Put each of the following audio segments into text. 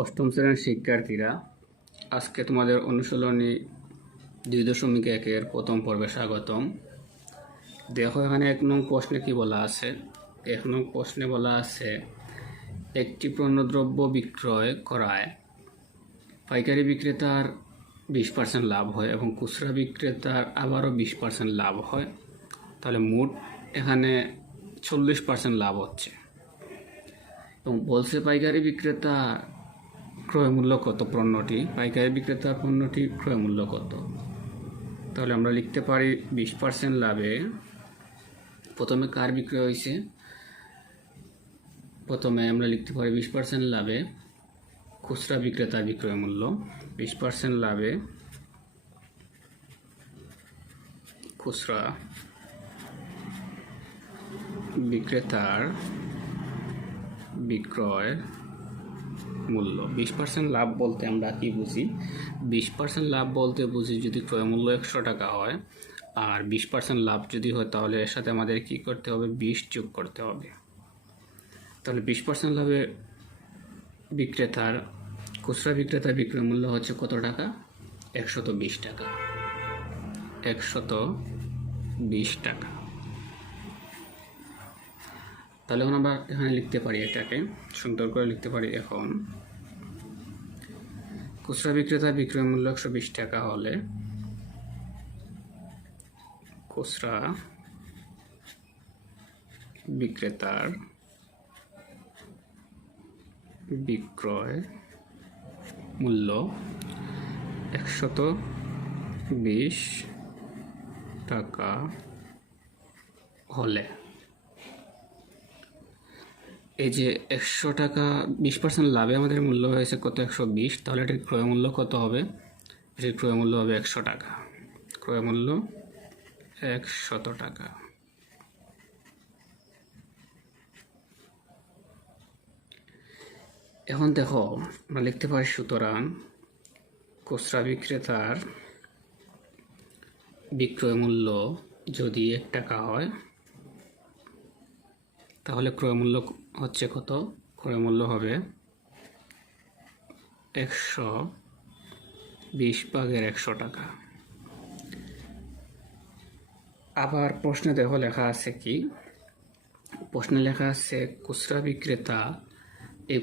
অষ্টম শ্রেণীর শিক্ষার্থীরা, আজকে তোমাদের অনুশীলনী 2.1-এর প্রথম পর্বে স্বাগতম। দেখো এখানে 1 নং প্রশ্নে কি বলা আছে। 1 নং প্রশ্নে বলা আছে, একটি পণ্যদ্রব্য বিক্রয় করায় পাইকারি বিক্রেতার 20% লাভ হয় এবং খুচরা বিক্রেতার আবারও 20% লাভ হয়। তাহলে মোট এখানে 40% লাভ হচ্ছে এবং বলছে পাইকারি বিক্রেতা ক্রয় মূল্য কত পণ্যটি, পাইকারি বিক্রেতার পণ্যটি ক্রয় মূল্য কত। তাহলে আমরা লিখতে পারি 20% লাভে প্রথমে কার বিক্রয় হয়েছে, প্রথমে আমরা লিখতে পারি 20% লাভে খুচরা বিক্রেতার বিক্রয় মূল্য। 20% লাভে খুচরা বিক্রেতার বিক্রয় মূল্য। 20% লাভ বলতে আমরা কি বুঝি? 20% লাভ বলতে বুঝি যদি ক্রয় মূল্য 100 টাকা হয় আর 20% লাভ যদি হয় তাহলে এর সাথে আমাদের কি করতে হবে? 20 যোগ করতে হবে। তাহলে 20% লাভে খুচরা বিক্রেতার বিক্রয় মূল্য হচ্ছে কত টাকা? 120 টাকা। 120 টাকা। তাহলে এখন আমরা এখানে লিখতে পারি, এটাকে সুন্দর করে লিখতে পারি। এখন খুচরা বিক্রেতার বিক্রয় মূল্য 120 টাকা হলে খুচরা বিক্রেতার বিক্রয় মূল্য 120 টাকা হলে, এই যে 100 টাকা 20% লাভে আমাদের মূল্য হয়েছে কত? 120। তাহলে এটির ক্রয় মূল্য কত হবে? এটির ক্রয় মূল্য হবে 100 টাকা। ক্রয় মূল্য 100 টাকা। এখন দেখো আমরা লিখতে পারি, সুতরাং খুচরা বিক্রেতার বিক্রয় মূল্য যদি 1 টাকা হয় তাহলে ক্রয় মূল্য হচ্ছে কত? ক্রয় মূল্য হবে 120 ভাগের 100 টাকা। আবার প্রশ্নে দেখো লেখা আছে কি? প্রশ্নে লেখা আছে, খুচরা বিক্রেতা এই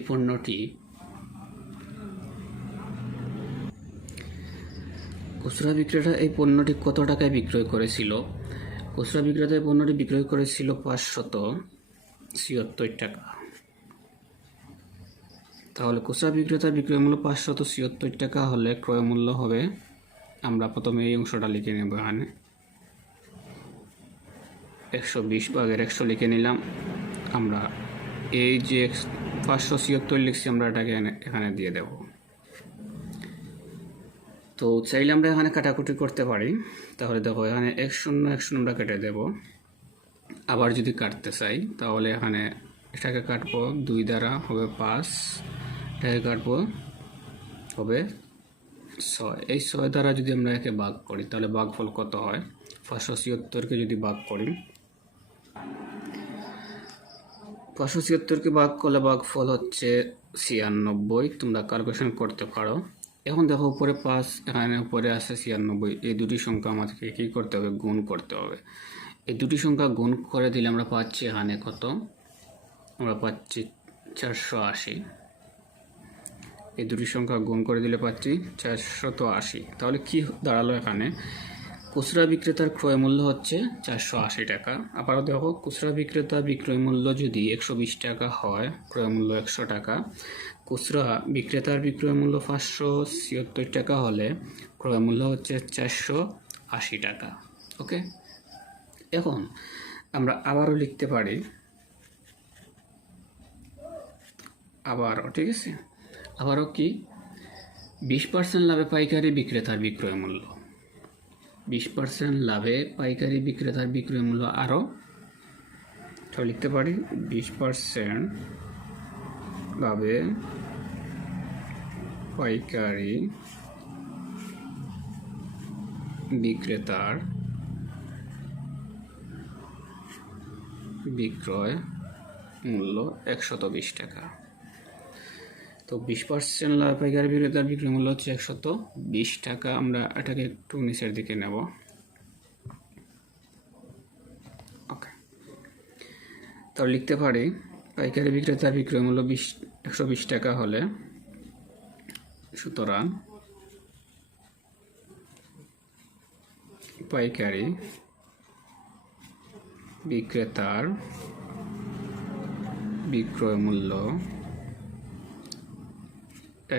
পণ্যটি কত টাকায় বিক্রয় করেছিল? খুচরা বিক্রেতা এই পণ্যটি বিক্রয় করেছিল 576 টাকা। তাহলে খুচরা বিক্রেতার বিক্রয় মূল্য 576 টাকা হলে ক্রয় মূল্য হবে, আমরা প্রথমে এই অংশটা লিখে নেব। এখানে 120 ভাগের 100 লিখে নিলাম। আমরা এই যে 576 লিখছি আমরা এটাকে এখানে দিয়ে দেব। তো চাইলে আমরা এখানে কাটাকুটি করতে পারি। তাহলে দেখো এখানে 1 0 আমরা কেটে দেব। আবার যদি কাটতে চাই তাহলে এখানে এটাকে কাটবো 2 দ্বারা, হবে 5। এটাকে কাটবো, হবে 6। এই 6 দ্বারা যদি আমরা একে ভাগ করি তাহলে ভাগফল কত হয়? 576কে যদি ভাগ করি, 576কে ভাগ করলে ভাগফল হচ্ছে 96। তোমরা ক্যালকুলেশন করতে পারো। এখন দেখো উপরে 5, এখানে উপরে আছে 96। এই দুটি সংখ্যা আমাদেরকে কী করতে হবে? গুণ করতে হবে। এই দুটি সংখ্যা গুণ করে দিলে আমরা পাচ্ছি এখানে কত? আমরা পাচ্ছি 480। এই দুটি সংখ্যা গুণ করে দিলে পাচ্ছি 480। তাহলে কি দাঁড়ালো? এখানে খুচরা বিক্রেতার ক্রয় মূল্য হচ্ছে 480 টাকা। আবারও দেখো, খুচরা বিক্রেতার বিক্রয় মূল্য যদি 120 টাকা হয়, ক্রয় মূল্য 100 টাকা। খুচরা বিক্রেতার বিক্রয় মূল্য 576 টাকা হলে ক্রয় মূল্য হচ্ছে 480 টাকা। ওকে, এখন আমরা আবারও লিখতে পারি, আবারও, ঠিক আছে, আবারও কি? 20% লাভে পাইকারি বিক্রেতার বিক্রয় মূল্য। 20% লাভে পাইকারি বিক্রেতার বিক্রয় মূল্য আরও, তো লিখতে পারি 20% লাভে পাইকারি বিক্রেতার বিক্রয় মূল্য 120 টাকা। তো 20% লাভ পাইকারি বিক্রেতার বিক্রয় মূল্য হচ্ছে 120 টাকা। আমরা এটাকে একটু নিচের দিকে নেব। ওকে, তো লিখতে পারি পাইকারি বিক্রেতার বিক্রয় মূল্য 120 টাকা হলে, সুতরাং পাইকারি বিক্রেতার বিক্রয় মূল্য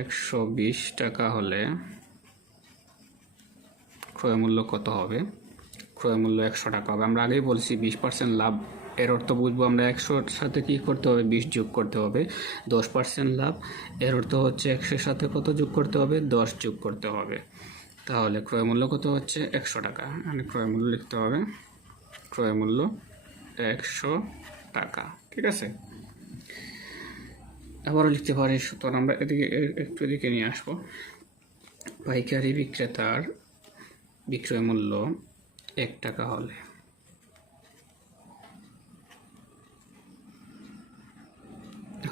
120 টাকা হলে ক্রয় মূল্য কত হবে? ক্রয় মূল্য 100 টাকা হবে। আমরা আগেই বলছি 20% লাভ, এর অর্থ বুঝবো আমরা 100-র সাথে কি করতে হবে? 20 যোগ করতে হবে। 10% লাভ, এর অর্থ হচ্ছে 100-এর সাথে কত যোগ করতে হবে? 10 যোগ করতে হবে। তাহলে ক্রয় মূল্য কত হচ্ছে? 100 টাকা। মানে ক্রয় মূল্য লিখতে হবে, ক্রয় মূল্য 100 টাকা। ঠিক আছে, আবারও লিখতে পারি। সুতরাং আমরা এদিকে একটু এদিকে নিয়ে আসবো। পাইকারি বিক্রেতার বিক্রয় মূল্য 1 টাকা হলে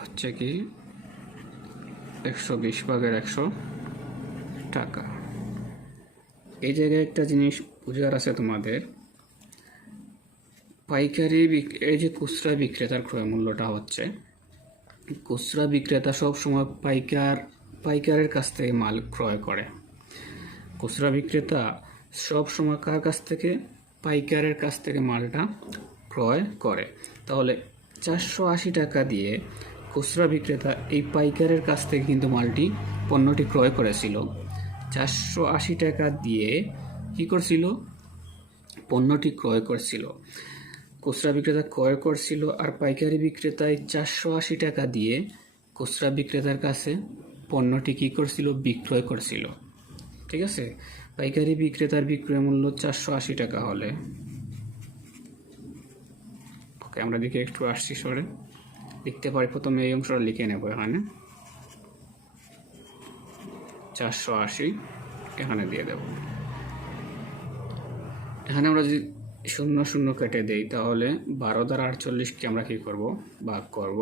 হচ্ছে কি 120 ভাগের 100 টাকা। এই জায়গায় একটা জিনিস বুঝার আছে তোমাদের, পাইকারি এই যে খুচরা বিক্রেতার ক্রয় মূল্যটা হচ্ছে, খুচরা বিক্রেতা সব সময় পাইকারের কাছ থেকে মাল ক্রয় করে। খুচরা বিক্রেতা সব সময় কার কাছ থেকে? পাইকারের কাছ থেকে মালটা ক্রয় করে। তাহলে 480 টাকা দিয়ে খুচরা বিক্রেতা এই পাইকারের কাছ থেকে কিন্তু পণ্যটি ক্রয় করেছিল। 480 টাকা দিয়ে কি করছিল? পণ্যটি ক্রয় করছিল। খুচরা বিক্রেতা ক্রয় করছিল, আর পাইকারি বিক্রেতায় 480 টাকা দিয়ে খুচরা বিক্রেতার কাছে পণ্যটি কি করছিল? বিক্রয় করছিল। ঠিক আছে, পাইকারি বিক্রেতার বিক্রয় মূল্য 480 টাকা হলে, ওকে আমরা দিকে একটু আসছি সরে লিখতে পারি। প্রথমে এই অংশটা লিখে নেব। এখানে 480 এখানে দিয়ে দেব। এখানে আমরা যদি 0 কেটে দেই তাহলে 12 দ্বারা 48কে আমরা কি করব? ভাগ করব।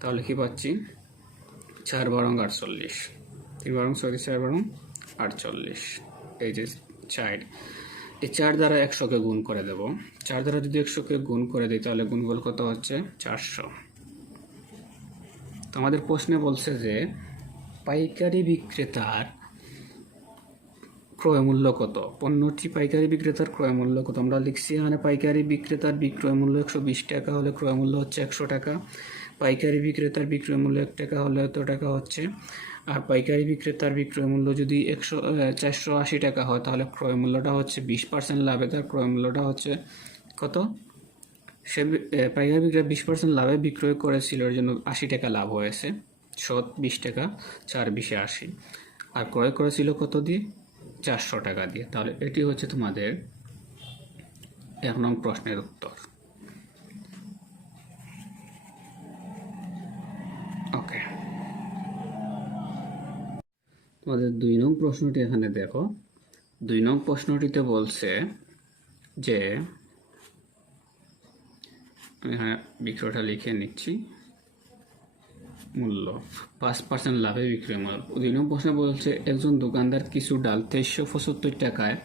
তাহলে কি পাচ্ছি? 4 বারং 48, 3 বারং 6, 4 বারং 48। এই যে 4, এই 4 দ্বারা 100কে গুণ করে দেব। 4 দ্বারা যদি 100কে গুণ করে দিই তাহলে গুণফল কত হচ্ছে? 400। তো আমাদের প্রশ্নে বলছে যে পাইকারি বিক্রেতার ক্রয় মূল্য কত? পণ্যটি পাইকারি বিক্রেতার ক্রয় মূল্য কত? আমরা লিখছি এখানে পাইকারি বিক্রেতার বিক্রয় মূল্য 120 টাকা হলে ক্রয় মূল্য হচ্ছে 100 টাকা। পাইকারি বিক্রেতার বিক্রয় মূল্য 1 টাকা হলে এত টাকা হচ্ছে। আর পাইকারি বিক্রেতার বিক্রয় মূল্য যদি 480 টাকা হয় তাহলে ক্রয় মূল্যটা হচ্ছে 20% লাভে তার ক্রয় মূল্যটা হচ্ছে কত? সে পাইকারি বিক্রেতা 20% লাভে বিক্রয় করেছিল, এর জন্য 80 টাকা লাভ হয়েছে। 20 টাকা, 4 × 20 = 80। আর ক্রয় করেছিল কত দিয়ে? 400 টাকা দিয়ে। তাহলে এটি হচ্ছে তোমাদের 1 নং প্রশ্নের উত্তর। ওকে, তোমাদের 2 নং প্রশ্নটি এখানে দেখো। 2 নং প্রশ্নটিতে বলছে যে, আমি এখানে বিক্রয়টা লিখে নিচ্ছি, মূল্য 5% লাভে বিক্রয় মূল্য। 2 নং প্রশ্নে বলছে একজন দোকানদার কিছু ডাল 2375 টাকায়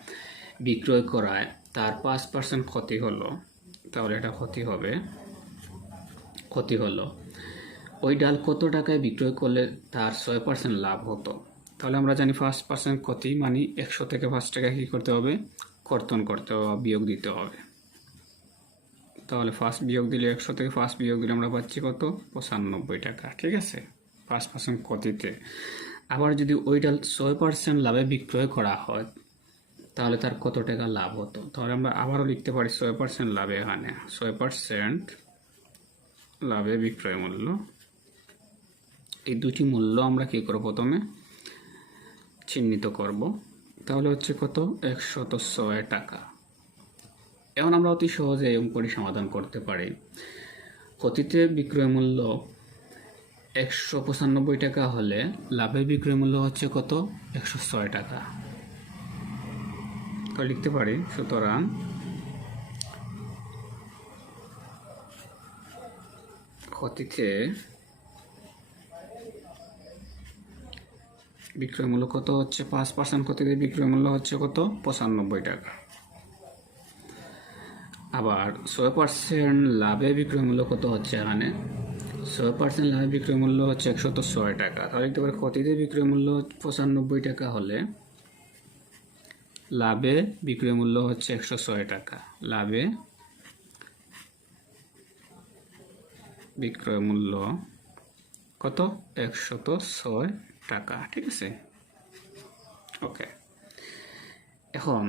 বিক্রয় করায় তার 5% ক্ষতি হলো। তাহলে এটা ক্ষতি হলো ওই ডাল কত টাকায় বিক্রয় করলে তার 6% লাভ হতো? তাহলে আমরা জানি 5% ক্ষতি মানে 100 থেকে 5 টাকা কী করতে হবে? কর্তন করতে হবে, বিয়োগ দিতে হবে। তাহলে 5 বিয়োগ দিলে 100 থেকে 5 বিয়োগ দিলে আমরা পাচ্ছি কত? 95 টাকা। ঠিক আছে, 5% ক্ষতিতে। আবার যদি ওই ডাল 6% লাভে বিক্রয় করা হয় তাহলে তার কত টাকা লাভ হতো? তাহলে আমরা আবারও লিখতে পারি 6% লাভে, এখানে 6% লাভে বিক্রয় মূল্য। এই দুটি মূল্য আমরা কী করব? প্রথমে চিহ্নিত করব। তাহলে হচ্ছে কত? 106 টাকা। এখন আমরা অতি সহজে এই অঙ্কটি সমাধান করতে পারি। ক্ষতিতে বিক্রয় মূল্য 195 টাকা হলে লাভের বিক্রয় মূল্য হচ্ছে কত? 106 টাকা। তো লিখতে পারি, সুতরাং ক্ষতিতে বিক্রয় মূল্য কত হচ্ছে 5% ক্ষতিতে বিক্রয় মূল্য হচ্ছে কত 95 টাকা। আবার 6% লাভে বিক্রয় মূল্য কত হচ্ছে এখানে 6% লাভে বিক্রয় মূল্য হচ্ছে 106 টাকা। তাহলে দেখতে পারে ক্ষতিতে বিক্রয় মূল্য 95 টাকা হলে লাভে বিক্রয় মূল্য হচ্ছে 106 টাকা। লাভে বিক্রয় মূল্য কত 106 টাকা, ঠিক আছে। ওকে, এখন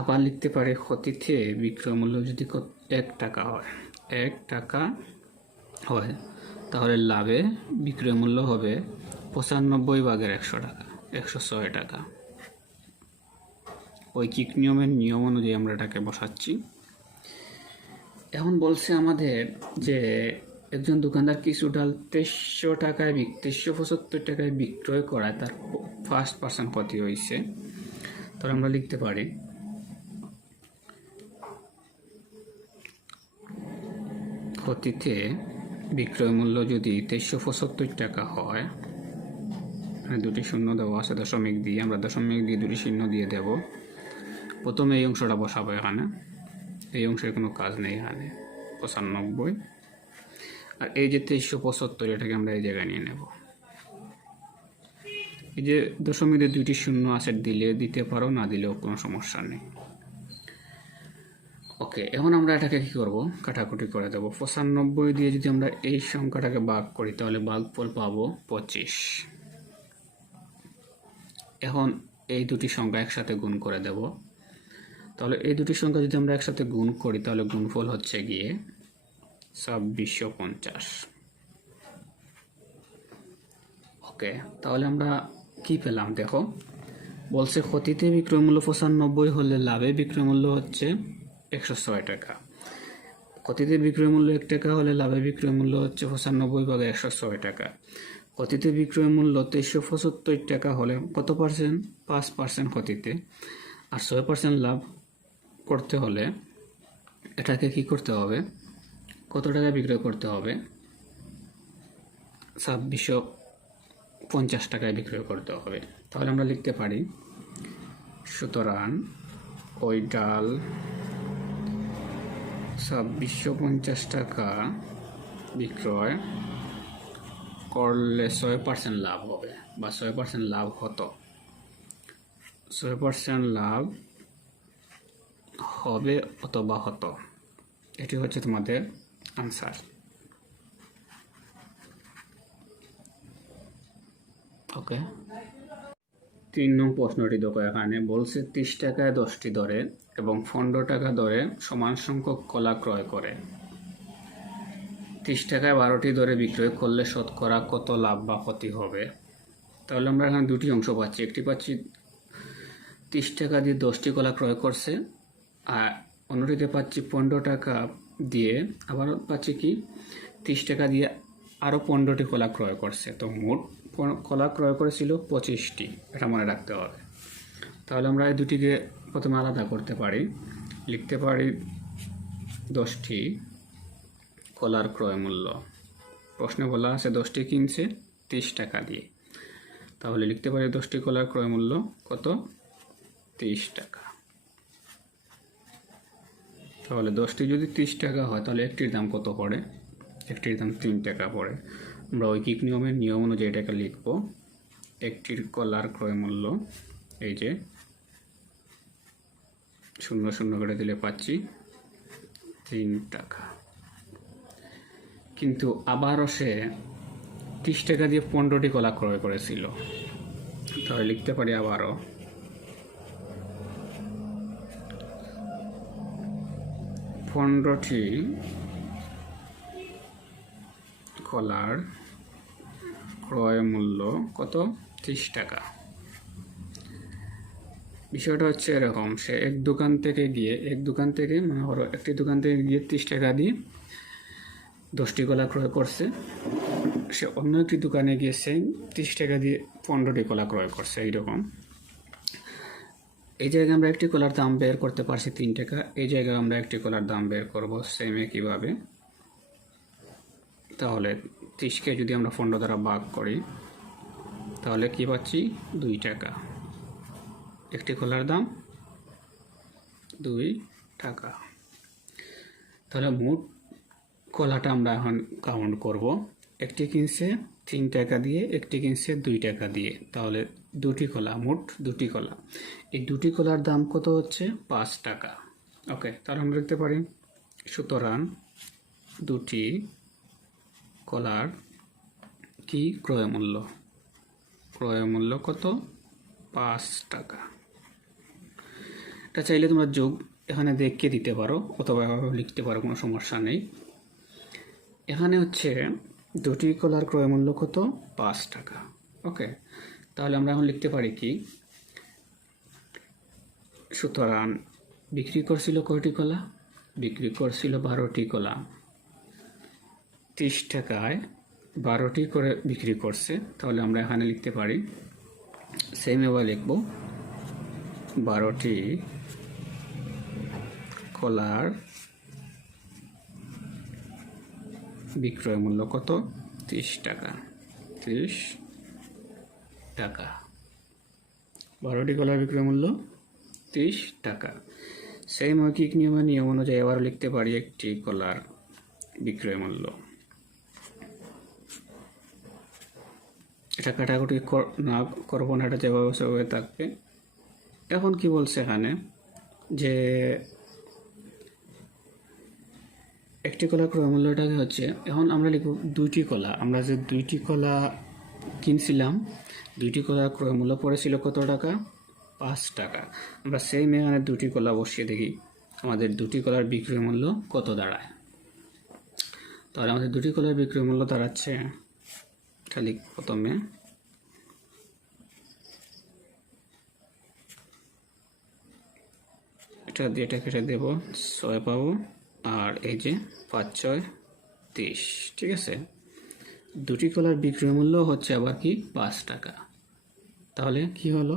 আবার লিখতে পারে ক্ষতিতে বিক্রয় মূল্য যদি 1 টাকা হয় 1 টাকা হয় তাহলে লাভে বিক্রয় মূল্য হবে 95/100 টাকা 106 টাকা। ঐকিক নিয়মের নিয়ম অনুযায়ী আমরা এটাকে বসাচ্ছি। এখন বলছে আমাদের যে একজন দোকানদার কিছু ডাল 2375 টাকায় বিক্রয় করায় তার 5% ক্ষতি হয়েছে। তাহলে আমরা লিখতে পারি ক্ষতিতে বিক্রয় মূল্য যদি 2375 টাকা হয়, দুটি শূন্য দেওয়া আছে দশমিক দিয়ে, আমরা দশমিক দিয়ে দুটি শূন্য দিয়ে দেব। প্রথমে এই অংশটা বসাবো, এখানে এই অংশের কোনো কাজ নেই, এখানে 95, আর এই যে 2375 এটাকে আমরা এই জায়গায় নিয়ে নেব। এই যে দশমিক দিয়ে দুইটি শূন্য আছে, দিলে দিতে পারো, না দিলেও কোনো সমস্যা নেই। ওকে, এখন আমরা এটাকে কি করব, কাটাকুটি করে দেবো। 95 দিয়ে যদি আমরা এই সংখ্যাটাকে ভাগ করি তাহলে ভাগফল পাবো 25। এখন এই দুটি সংখ্যা একসাথে গুণ করে দেব। তাহলে এই দুটি সংখ্যা যদি আমরা একসাথে গুণ করি তাহলে গুণফল হচ্ছে গিয়ে 2650। ওকে, তাহলে আমরা কি পেলাম দেখো, বলছে ক্ষতিতে বিক্রয় মূল্য 95 হলে লাভে বিক্রয় মূল্য হচ্ছে 106 টাকা। ক্ষতিতে বিক্রয় মূল্য 1 টাকা হলে লাভে বিক্রয় মূল্য হচ্ছে 95/106 টাকা। ক্ষতিতে বিক্রয় মূল্য 2375 টাকা হলে কত পার্সেন্ট 5% ক্ষতিতে, আর 6% লাভ করতে হলে এটাকে কি করতে হবে, কত টাকা বিক্রয় করতে হবে 2650 টাকায় বিক্রয় করতে হবে। তাহলে আমরা লিখতে পারি সুতরাং ওই ডাল 2650 টাকা বিক্রয় করলে 6% লাভ হবে, বা 6% লাভ হতো, 6% লাভ হবে অথবা হতো। এটি হচ্ছে তোমাদের আনসার। ওকে, 3 নং প্রশ্নটি দেখো, এখানে বলছে 30 টাকায় 10টি দরে এবং 15 টাকা দরে সমান সংখ্যক কলা ক্রয় করে 30 টাকায় 12টি দরে বিক্রয় করলে শতকরা কত লাভ বা ক্ষতি হবে। তাহলে আমরা এখানে দুটি অংশ পাচ্ছি, একটি পাচ্ছি 30 টাকা দিয়ে 10টি কলা ক্রয় করছে, আর অন্যটিতে পাচ্ছি 15 টাকা দিয়ে, আবার পাচ্ছি কি 30 টাকা দিয়ে আরও 15টি কলা ক্রয় করছে। তো মোট কলা ক্রয় করেছিল 25টি, এটা মনে রাখতে হবে। তাহলে আমরা এই দুটিকে প্রথমে আলাদা করতে পারি, লিখতে পারি 10টি কলার ক্রয় মূল্য। প্রশ্নে বলা আছে 10টি কিনছে 30 টাকা দিয়ে, তাহলে লিখতে পারি 10টি কলার ক্রয় মূল্য কত 30 টাকা। তাহলে 10টি যদি 30 টাকা হয় তাহলে একটির দাম কত পড়ে, একটির দাম 3 টাকা পড়ে। আমরা ঐকিক নিয়মের নিয়ম অনুযায়ী এটাকে লিখব, একটির কলার ক্রয় মূল্য, এই যে 0 করে দিলে পাচ্ছি 3 টাকা। কিন্তু আবারও সে 30 টাকা দিয়ে 15টি কলা ক্রয় করেছিল, তাহলে লিখতে পারি আবারও 15টি কলার ক্রয় মূল্য কত 30 টাকা। বিষয়টা হচ্ছে এরকম, সে একটি দোকান থেকে মনে করো একটি দোকান থেকে গিয়ে 30 টাকা দিয়ে 10টি কলা ক্রয় করছে, সে অন্য একটি দোকানে গিয়েছে 30 টাকা দিয়ে 15টি কলা ক্রয় করছে। এইরকম এই জায়গায় আমরা একটি কলার দাম বের করতে পারছি 3 টাকা, এই জায়গায় আমরা একটি কলার দাম বের করব সেম একইভাবে। তাহলে 30কে যদি আমরা 15 দ্বারা ভাগ করি তাহলে কি পাচ্ছি 2 টাকা। একটি কলার দাম 2 টাকা। তাহলে মোট কলাটা আমরা এখন কাউন্ট করব। একটি কিনছে 3 টাকা দিয়ে, একটি কিনছে 2 টাকা দিয়ে, তাহলে 2টি কলা, মোট 2টি কলা। এই 2টি কলার দাম কত হচ্ছে 5 টাকা। ওকে, তাহলে আমরা লিখতে পারি সুতরাং 2টি কলার কি ক্রয় মূল্য, ক্রয় মূল্য কত 5 টাকা। এটা চাইলে তোমরা যোগ এখানে দেখে দিতে পারো অথবা লিখতে পারো, কোনো সমস্যা নেই। এখানে হচ্ছে 2টি কলার ক্রয় মূল্য কত 5 টাকা। ওকে, তাহলে আমরা এখন লিখতে পারি কি, সুতরাং বিক্রি করছিল কয়টি কলা, বিক্রি করছিল 12টি কলা। 30 টাকায় 12টি করে বিক্রি করছে। তাহলে আমরা এখানে লিখতে পারি সেম এবার লিখব 12টি কলার বিক্রয় মূল্য কত 30 টাকা। 30 টাকা, 12টি কলার বিক্রয় মূল্য 30 টাকা। সেই মৌখিক নিয়ম অনুযায়ী আবার লিখতে পারি একটি কলার বিক্রয় মূল্য। এটা কাটাকুটি না করবো না, এটা যেভাবে সেভাবে থাকবে। এখন কি বলছে এখানে যে একটি কলার ক্রয় মূল্যটাকে হচ্ছে, এখন আমরা লিখব 2টি কলা। আমরা যে 2টি কলা কিনছিলাম, 2টি কলার ক্রয় মূল্য পড়েছিল কত টাকা 5 টাকা। আমরা সেই এখানে 2টি কলা বসিয়ে দেখি আমাদের 2টি কলার বিক্রয় মূল্য কত দাঁড়ায়। তাহলে আমাদের 2টি কলার বিক্রয় মূল্য দাঁড়াচ্ছে, এটা লিখ প্রথমে এটা দিয়ে এটা কেটে দেব, 6 পাবো, আর এই যে 5 6 30। ঠিক আছে, 2টি কলার বিক্রয় মূল্য হচ্ছে আবার কি 5 টাকা। তাহলে কি হলো,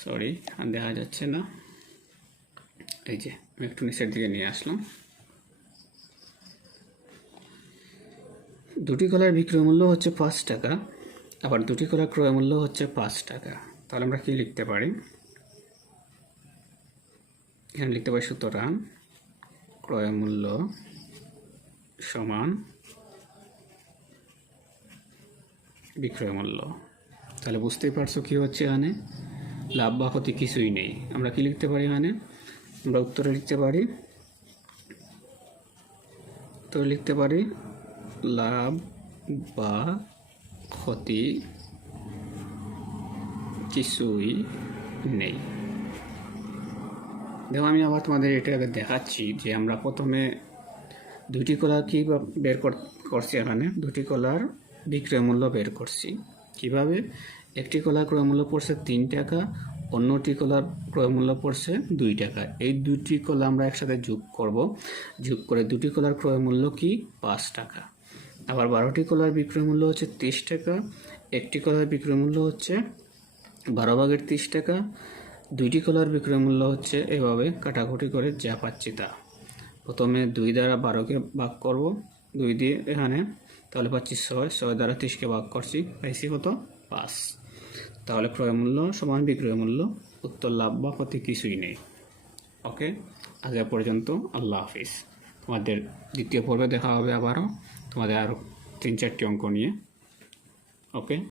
সরি দেখা যাচ্ছে না, এই যে আমি একটু নিচের দিকে নিয়ে আসলাম। 2টি কলার বিক্রয় মূল্য হচ্ছে 5 টাকা, আবার 2টি কলার ক্রয় মূল্য হচ্ছে 5 টাকা। তাহলে আমরা কি লিখতে পারি, এখানে লিখতে পারি সুতরাং ক্রয় মূল্য সমান বিক্রয় মূল্য। তাহলে বুঝতেই পারছো কি হচ্ছে, এখানে লাভ বা ক্ষতি কিছুই নেই। আমরা কি লিখতে পারি, এখানে আমরা উত্তরে লিখতে পারি লাভ বা ক্ষতি কিছুই নেই। দেখো আমি আবার তোমাদের এটা দেখাচ্ছি যে আমরা প্রথমে 2টি কলা কি বের করছি, এখানে 2টি কলার বিক্রয় মূল্য বের করছি। কিভাবে, একটি কলার ক্রয় মূল্য পড়ছে 3 টাকা, অন্যটি কলার ক্রয় মূল্য পড়ছে 2 টাকা। এই 2টি কলা আমরা একসাথে যোগ করব, যোগ করে 2টি কলার ক্রয় মূল্য কি 5 টাকা। আবার 12টি কলার বিক্রয় মূল্য হচ্ছে 30 টাকা, একটি কলার বিক্রয় মূল্য হচ্ছে 12 ভাগের 30 টাকা, 2টি কলার বিক্রয় মূল্য হচ্ছে, এভাবে কাটাকুটি করে যা পাচ্ছি তা। প্রথমে 2 দ্বারা 12কে ভাগ করব, 2 দিয়ে এখানে, তাহলে পাচ্ছি 6, 6 দ্বারা 30কে ভাগ করছি, পাইছি কত 5। তাহলে ক্রয় মূল্য সমান বিক্রয় মূল্য, উত্তর লাভ বা ক্ষতি কিছুই নেই। ওকে, আজ পর্যন্ত, আল্লাহ হাফিজ। তোমাদের দ্বিতীয় পর্বে দেখা হবে আবারও, তোমাদের আরও 3 4টি অঙ্ক নিয়ে। ওকে।